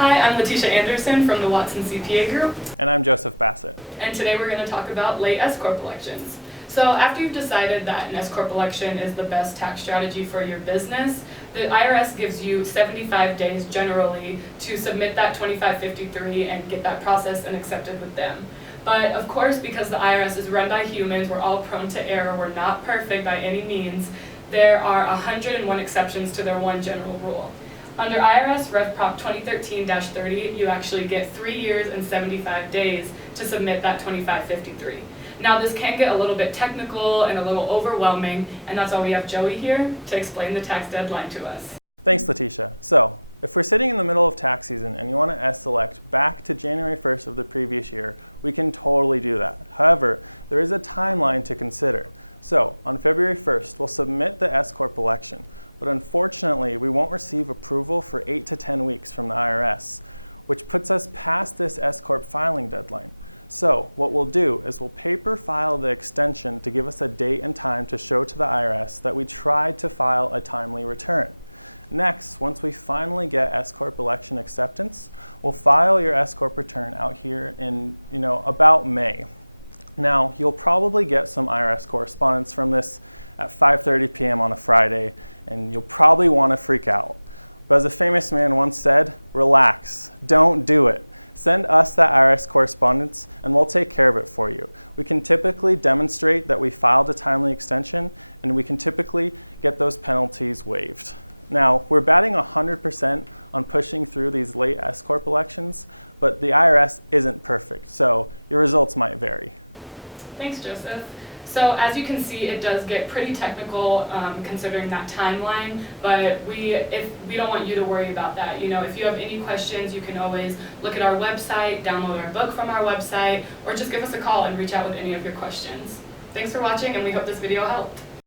Hi, I'm Latesha Anderson from the Watson CPA Group. And I'm Joseph Bassett. And today we're going to talk about late S Corp elections. So after you've decided that an S Corp election is the best tax strategy for your business, the IRS gives you 75 days generally to submit that 2553 and get that processed and accepted with them. But of course, because the IRS is run by humans, we're all prone to error, we're not perfect by any means, there are 101 exceptions to their one general rule. Under IRS Rev Prop 2013-30, you actually get 3 years and 75 days to submit that 2553. Now this can get a little bit technical and a little overwhelming, and that's why we have Joey here to explain the tax deadline to us. Thanks, Latesha. So, if we're sitting in the middle of tax season and you want to S-select back to January 1st of the previous year, we can totally do that. However, there is a timeline to consider. So, on February 1st, we'll submit the S Corp election, but unfortunately, we won't receive approval for 8 to 10 weeks from the IRS, which puts us past this S Corp filing deadline. So, what we'll do is we'll paper file the extension to give us a date and time to show to the IRS that we tried to file a timely return. Next, once we finally get S Corp election acceptance, we'll file your S Corp return out here in, about May. Now, you'll probably get some IRS correspondence from this at 5:30 p.m. on a Friday, and you'll probably want to freak out. But as a famous man once said, relax, don't do it. Send us that IRS correspondence and we'll take care of it for you. We can typically demonstrate that we filed a timely extension, and we can typically get those penalties waived. Now, we're batting 100% on pushing through these late S Corp elections, but the IRS isn't perfect, so your results might vary. Thanks, Joseph. So as you can see, it does get pretty technical considering that timeline, but we don't want you to worry about that. If you have any questions, you can always look at our website, download our book from our website, or just give us a call and reach out with any of your questions. Thanks for watching, and we hope this video helped.